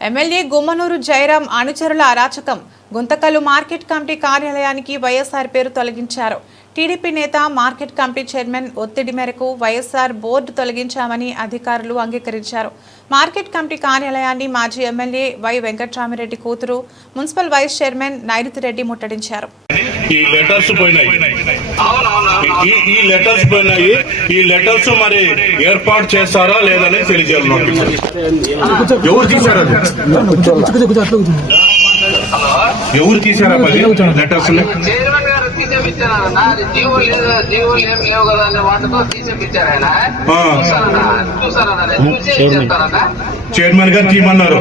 MLA Gummanuru Jayaram అనుచరుల అరాచకం. Guntakal market committee కార్యాలయానికి వైఎస్ఆర్ పేరు తొలగించారు. టీడీపీ నేత మార్కెట్ కమిటీ చైర్మన్ ఒత్తిడి మేరకు వైఎస్ఆర్ బోర్డు తొలగించామని అధికారులు అంగీకరించారు. మార్కెట్ కమిటీ కార్యాలయాన్ని మాజీ ఎమ్మెల్యే వై వెంకట్రామిరెడ్డి కూతురు మున్సిపల్ వైస్ చైర్మన్ నైరుతిరెడ్డి ముట్టడించారు. ఈ లెటర్స్ పోయినాయి. ఈ లెటర్స్ మరి ఏర్పాటు చేస్తారా లేదని తెలియజేయాలి. ఎవరు తీశారు? ఎవరు తీశారా లెటర్స్? చైర్మన్ గారు తీయమన్నారు.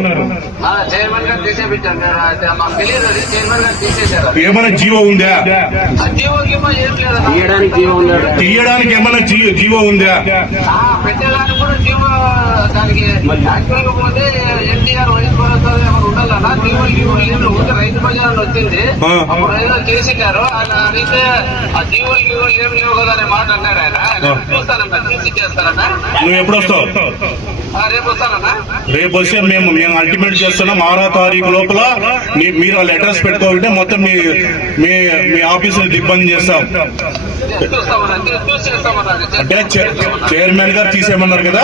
ఏమైనా జీవో ఉందా? తీయడానికి ఏమైనా జీవో ఉందా? పెట్టేదానికి కూడా జీవో దానికి యాక్చువల్ గా పోతే ఎన్టీఆర్ వైఎస్ ఉండాలన్నా జీవోలు రైతు బజార్ వచ్చింది. అప్పుడు ఏదో చేసినారు. ఆయన అడిగితే ఆ జీవోలు ఏం లేవు కదా అనే మాట అన్నాడు. ఆయన చూస్తానన్నా, తీసి చేస్తానన్నా. నువ్వు ఎప్పుడు వస్తావు? రేపు వస్తానన్నా. రేపు వస్తే మేము అల్టిమేట్ చేస్తున్నాం. 6వ తారీఖు లోపల మీరు ఆ లెటర్స్ పెట్టుకోవాలంటే మొత్తం మీ ఆఫీస్ దిగ్బంధం చేస్తాం. అంటే చైర్మన్ గారు తీసేయమన్నారు కదా?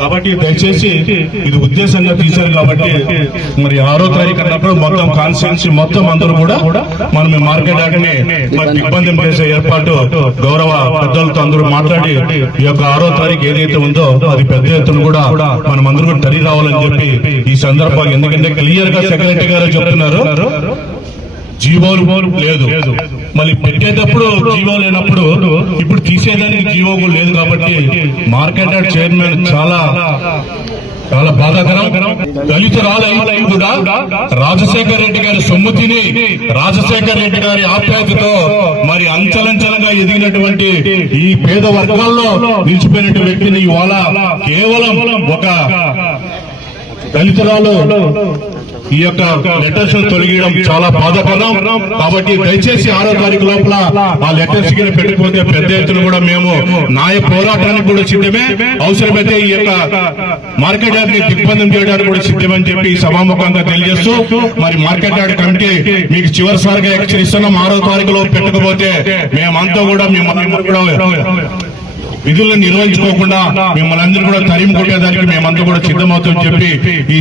కాబట్టి దయచేసి ఇది ఉద్దేశంగా తీశారు. కాబట్టి మరి 6వ తారీఖు అన్నప్పుడు మొత్తం కాన్స్టిట్యున్సీ మొత్తం అందరూ కూడా మనం మార్కెట్ యార్డ్ ని దిగ్బంధం చేసే ఏర్పాటు గౌరవ పెద్దలతో అందరూ మాట్లాడి ఈ యొక్క 6వ తారీఖు ఏదైతే ఉందో అది పెద్ద ఎత్తున కూడా మనం అందరూ కూడా తరి రావాలని చెప్పి ఈ సందర్భంగా, ఎందుకంటే క్లియర్ గా సెక్రటరీ గారు చెప్తున్నారు జీవోలు లేదు. మళ్ళీ పెట్టేటప్పుడు జీవో లేనప్పుడు ఇప్పుడు తీసేదానికి జీవో లేదు. కాబట్టి మార్కెట్ యార్డ్ చైర్మన్ చాలా బాధాకరం. దళితురాలు కూడా రాజశేఖర రెడ్డి గారి సొమ్ము తిని రాజశేఖర రెడ్డి గారి ఆప్యాయతతో మరి అంచలంచలంగా ఎదిగినటువంటి ఈ పేద వర్గాల్లో నిలిచిపోయినటువంటి వ్యక్తిని ఇవాళ కేవలం ఒక దళితురాలు ఈ యొక్క లెటర్స్ తొలగియడం చాలా బాధాకరం. కాబట్టి దయచేసి 6వ తారీఖు లోపల ఆ లెటర్స్ కింద పెట్టకపోతే పెద్ద ఎత్తున కూడా మేము న్యాయ పోరాటానికి కూడా సిద్ధమే. అవసరమైతే ఈ యొక్క మార్కెట్ యార్డ్ ని దిగ్బంధం చేయడానికి కూడా సిద్ధమని చెప్పి సభాముఖంగా తెలియజేస్తూ మరి మార్కెట్ యార్డ్ కమిటీ మీకు చివరిసారిగా హెచ్చరిస్తున్నాం. 6వ తారీఖులో పెట్టకపోతే మేమంతా కూడా విధులను నిర్వహించుకోకుండా మిమ్మల్ని అందరూ కూడా తరిమి కొట్టేదానికి మేమంతా కూడా సిద్ధమవుతామని చెప్పి ఈ